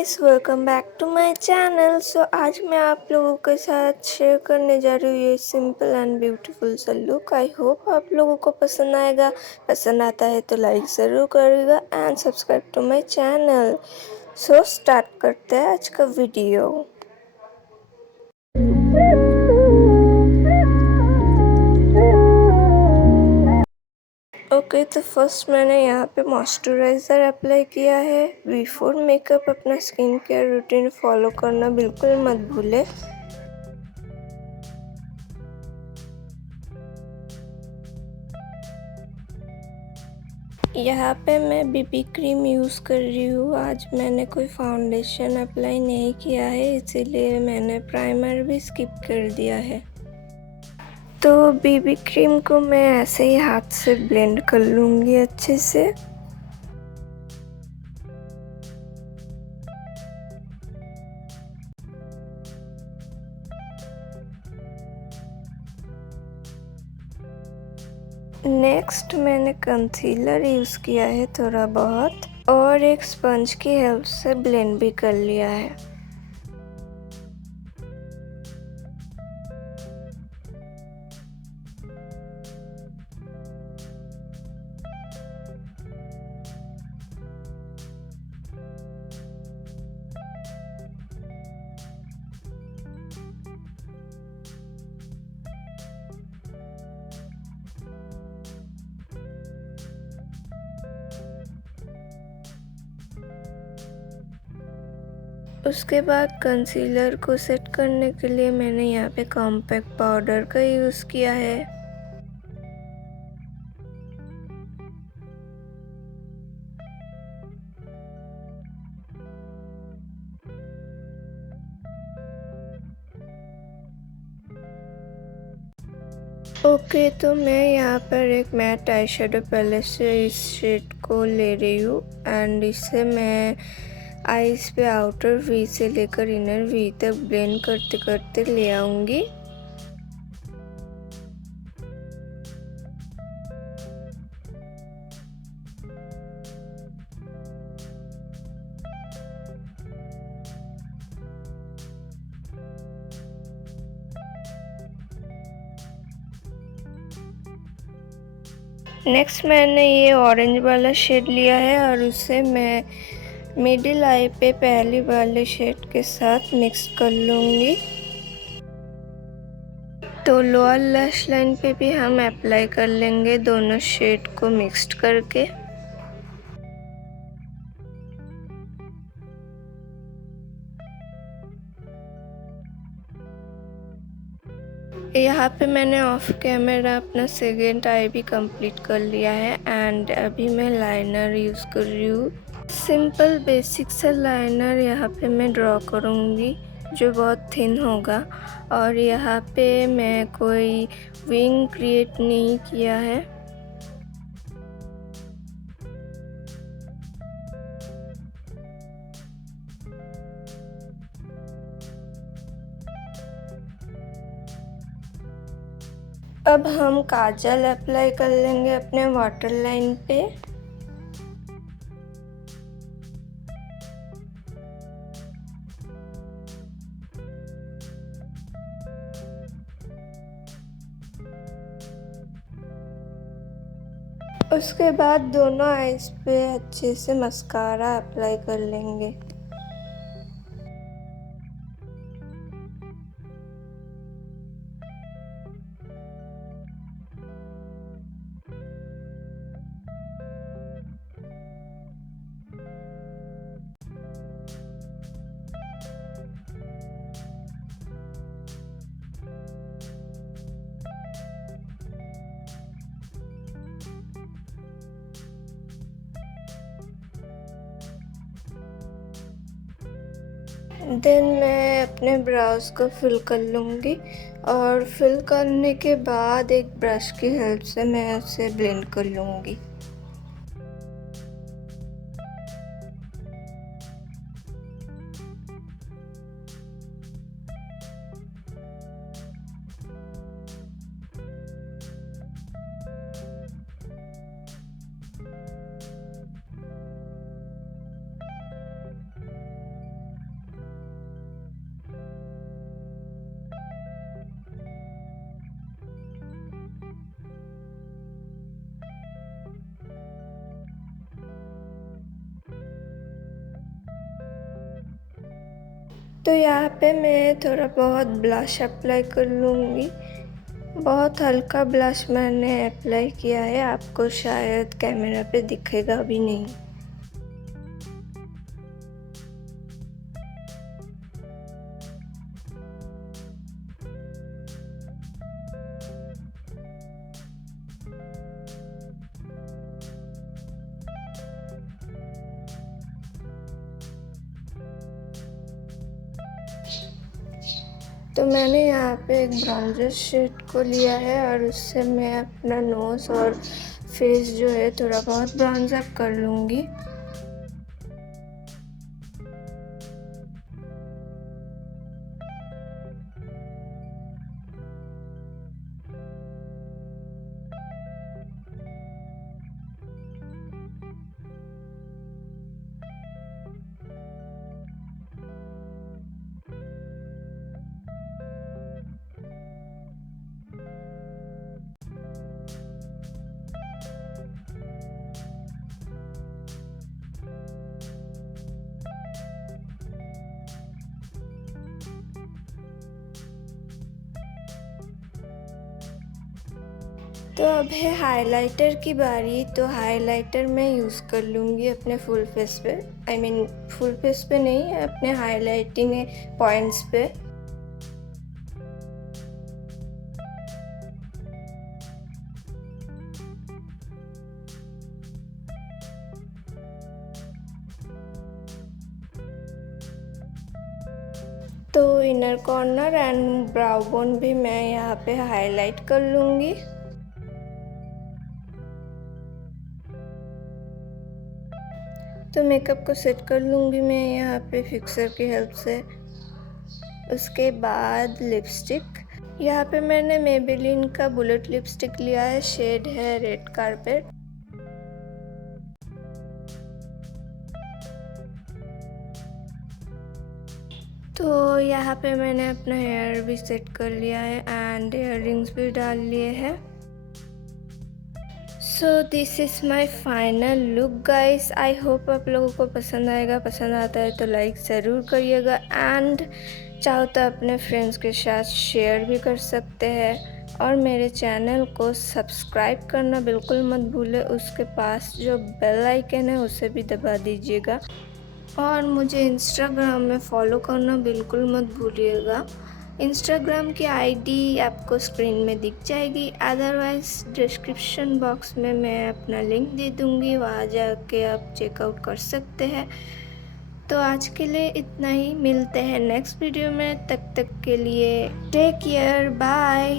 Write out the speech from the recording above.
Guys, welcome back to my channel. So आज मैं आप लोगों के साथ शेयर करने जा रही हूँ ये सिंपल एंड ब्यूटीफुल सा लुक। आई होप आप लोगों को पसंद आएगा। पसंद आता है तो लाइक ज़रूर करिएगा and subscribe to my channel. So start करते हैं आज का वीडियो। ओके, तो फर्स्ट मैंने यहाँ पे मॉइस्चराइज़र अप्लाई किया है। बिफोर मेकअप अपना स्किन केयर रूटीन फॉलो करना बिल्कुल मत भूलें। यहाँ पे मैं बीबी क्रीम यूज़ कर रही हूँ। आज मैंने कोई फाउंडेशन अप्लाई नहीं किया है, इसीलिए मैंने प्राइमर भी स्किप कर दिया है। तो बीबी क्रीम को मैं ऐसे ही हाथ से ब्लेंड कर लूँगी अच्छे से। नेक्स्ट मैंने कंसीलर यूज़ किया है थोड़ा बहुत, और एक स्पंज की हेल्प से ब्लेंड भी कर लिया है। उसके बाद कंसीलर को सेट करने के लिए मैंने यहाँ पे कॉम्पैक्ट पाउडर का यूज़ किया है। ओके, तो मैं यहाँ पर एक मैट आई शेडो पैलेट से इस शेड को ले रही हूँ एंड इसे मैं आईज पे आउटर वी से लेकर इनर वी तक ब्लेंड करते करते ले आऊँगी। नेक्स्ट मैंने ये ऑरेंज वाला शेड लिया है और उसे मैं मिडिल आई पे पहली वाले शेड के साथ मिक्स कर लूँगी। तो लोअर लैश लाइन पे भी हम अप्लाई कर लेंगे दोनों शेड को मिक्स्ड करके। यहाँ पे मैंने ऑफ कैमरा अपना सेकेंड आई भी कंप्लीट कर लिया है एंड अभी मैं लाइनर यूज़ कर रही हूँ। सिंपल बेसिक सा लाइनर यहाँ पे मैं ड्रॉ करूँगी जो बहुत थिन होगा, और यहाँ पे मैं कोई विंग क्रिएट नहीं किया है। अब हम काजल अप्लाई कर लेंगे अपने वाटर लाइन पे। उसके बाद दोनों आईज पे अच्छे से मस्कारा अप्लाई कर लेंगे। देन मैं अपने ब्राउज को फिल कर लूँगी और फिल करने के बाद एक ब्रश की हेल्प से मैं उसे ब्लेंड कर लूँगी। तो यहाँ पे मैं थोड़ा बहुत ब्लश अप्लाई कर लूँगी। बहुत हल्का ब्लश मैंने अप्लाई किया है, आपको शायद कैमरा पे दिखेगा भी नहीं। तो मैंने यहाँ पे एक ब्राउनर शेड को लिया है और उससे मैं अपना नोज़ और फेस जो है थोड़ा बहुत ब्राउन अप कर लूँगी। तो अब है हाइलाइटर की बारी। तो हाइलाइटर मैं यूज़ कर लूँगी अपने फुल फेस पे, फुल फेस पे नहीं, अपने हाइलाइटिंग पॉइंट्स पे। तो inner corner and brow bone भी मैं यहाँ पे हाईलाइट कर लूँगी। तो मेकअप को सेट कर लूँगी मैं यहाँ पे फिक्सर की हेल्प से। उसके बाद लिपस्टिक, यहाँ पे मैंने मेबेलिन का बुलेट लिपस्टिक लिया है, शेड है रेड कारपेट। तो यहाँ पे मैंने अपना हेयर भी सेट कर लिया है एंड इयर रिंग्स भी डाल लिए हैं। So this is my final look guys. I hope आप लोगों को पसंद आएगा। पसंद आता है तो लाइक ज़रूर करिएगा एंड चाहो तो अपने फ्रेंड्स के साथ शेयर भी कर सकते हैं। और मेरे चैनल को सब्सक्राइब करना बिल्कुल मत भूलें। उसके पास जो बेल आइकन है उसे भी दबा दीजिएगा। और मुझे इंस्टाग्राम में फॉलो करना बिल्कुल मत भूलिएगा। इंस्टाग्राम की आईडी आपको स्क्रीन में दिख जाएगी, अदरवाइज़ डिस्क्रिप्शन बॉक्स में मैं अपना लिंक दे दूँगी, वहाँ जाके आप चेकआउट कर सकते हैं। तो आज के लिए इतना ही, मिलते हैं नेक्स्ट वीडियो में। तब तक के लिए टेक केयर, बाय।